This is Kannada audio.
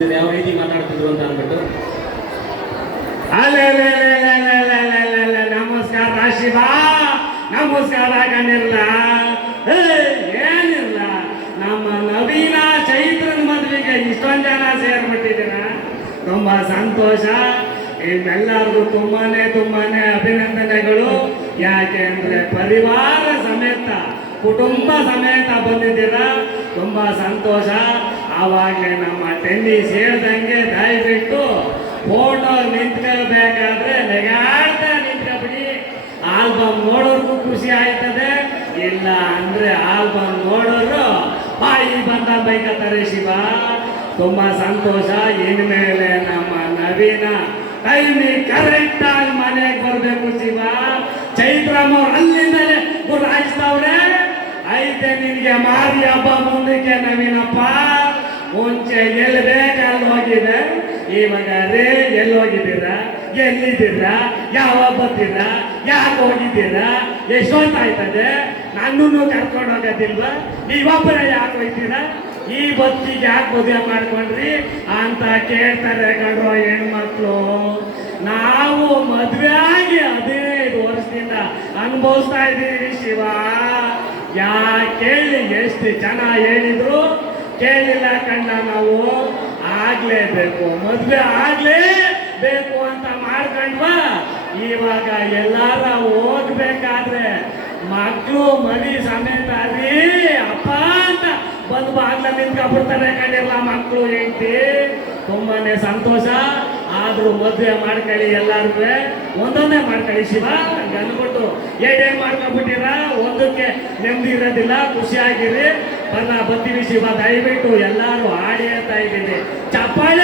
ಯಾವ ರೀತಿ ಮಾತಾಡ್ತಿದ್ರು ಅಂತ ಅಂದ್ಬಿಟ್ಟು? ನಮಸ್ಕಾರ ಶಿವ, ನಮಸ್ಕಾರ ಕಣ್ಣಿಲ್ಲ ಏನಿಲ್ಲ, ನಮ್ಮ ನವೀನ ಚೈತ್ರನ ಮದುವೆಗೆ ಇಷ್ಟೊಂದು ಜನ ಸೇರ್ಬಿಟ್ಟಿದ್ದೀರ. ತುಂಬಾ ಸಂತೋಷ. ನಿಮ್ಮೆಲ್ಲರಿಗೂ ತುಂಬಾನೇ ತುಂಬಾನೇ ಅಭಿನಂದನೆಗಳು. ಯಾಕೆ ಅಂದ್ರೆ ಪರಿವಾರ ಸಮೇತ, ಕುಟುಂಬ ಸಮೇತ ಬಂದಿದ್ದೀರಾ. ತುಂಬಾ ಸಂತೋಷ. ಆವಾಗಲೇ ನಮ್ಮ ಟೆನ್ನಿಸ್ ಹೇಳ್ದಂಗೆ ದಯವಿಟ್ಟು ಫೋಟೋ ನಿಂತ್ಕೋಬೇಕಾದ್ರೆ ನೆಗಾಡ್ತಾ ನಿಂತ್ಕೊಬಿಡಿ. ಆಲ್ಬಮ್ ನೋಡೋರ್ಗೂ ಖುಷಿ ಆಯ್ತದೆ. ಇಲ್ಲ ಅಂದ್ರೆ ಆಲ್ಬಮ್ ನೋಡೋರು ಬಾಯಿ ಬಂದ ಬೈಕತ್ತಾರೆ ಶಿವ. ತುಂಬಾ ಸಂತೋಷ. ಇನ್ಮೇಲೆ ನಮ್ಮ ನವೀನ ಟೈಮಿ ಕರೆಕ್ಟ್ ಆಗಿ ಮನೆಗೆ ಬರಬೇಕು ಶಿವ. ಚೈತ್ರಮ್ಮ ಅಲ್ಲಿಂದಲೇ ಗುರಾಯಿಸ್ತವ್ರೆ ಐತೆ ನಿನ್ಗೆ ಮಾರಿ ಹಬ್ಬ ಎಲ್ಲಿ ಬೇಕಲ್ಲಿ ಈ ಇವಾಗ ರೇ ಎಲ್ಲಿ ಹೋಗಿದ್ದೀರಾ? ಎಲ್ಲಿದ್ದೀರಾ? ಯಾವಾಗ ಬರ್ತೀರಾ? ಯಾಕೆ ಹೋಗಿದ್ದೀರಾ? ಎಷ್ಟೊತ್ತಾಯ್ತದೆ ನನ್ನನ್ನು ಕರ್ಕೊಂಡು ಹೋಗೋದಿಲ್ವಾ? ನೀವೊಬ್ಬರ ಯಾಕೆ ಹೋಗ್ತೀರಾ ಈ ಬತ್ತಿಗೆ ಯಾಕೆ ಮದುವೆ ಮಾಡ್ಕೊಂಡ್ರಿ? ಅಂತ ಕೇಳ್ತಾರೆ ಕಣ್ರೋ ಹೆಣ್ಮಕ್ಳು. ನಾವು ಮದುವೆ ಆಗಿ ಹದಿನೈದು ವರ್ಷದಿಂದ ಅನುಭವಿಸ್ತಾ ಇದ್ದೀವಿ ಶಿವ. ಯಾಕೆ ಎಷ್ಟು ಜನ ಹೇಳಿದ್ರು? ಕೇಳಿಲ್ಲ ಕಣ್ಣ ನಾವು ಆಗ್ಲೇಬೇಕು, ಮದ್ವೆ ಆಗ್ಲೇಬೇಕು ಅಂತ ಮಾಡ್ಕೊಂಡ್ವಾ. ಇವಾಗ ಎಲ್ಲಾರ ಹೋಗ್ಬೇಕಾದ್ರೆ ಮಕ್ಕಳು ಮರಿ ಸಮೇತ ಅಪ್ಪ ಅಂತ ಬಂದು ಬಾಗ್ಲ ನಿಂತ್ಕೊಂಡ್ಬಿಡ್ತಾರೆ ಕಂಡಿಲ್ಲ ಮಕ್ಕಳು ಹೆಂಡತಿ. ತುಂಬಾನೇ ಸಂತೋಷ. ಆದ್ರೂ ಮದುವೆ ಮಾಡ್ಕೊಳ್ಳಿ ಎಲ್ಲಾರು ಒಂದೊಂದೇ ಮಾಡ್ಕೊಳ್ಳಿ ಶಿವ ಅಂದ್ಬಿಟ್ಟು ಏನೇನ್ ಮಾಡ್ಕೊಂಡ್ಬಿಟ್ಟಿರ? ಒಂದಕ್ಕೆ ನೆಮ್ಮದಿ ಇರೋದಿಲ್ಲ, ಖುಷಿಯಾಗಿರಿ. ಬನ್ನ ಬರ್ತೀವಿ ಶಿವ ದಯವಿಟ್ಟು ಎಲ್ಲಾರು ಆಡಿ ಹೇಳ್ತಾ ಇದ್ದೀನಿ ಚಪ್ಪ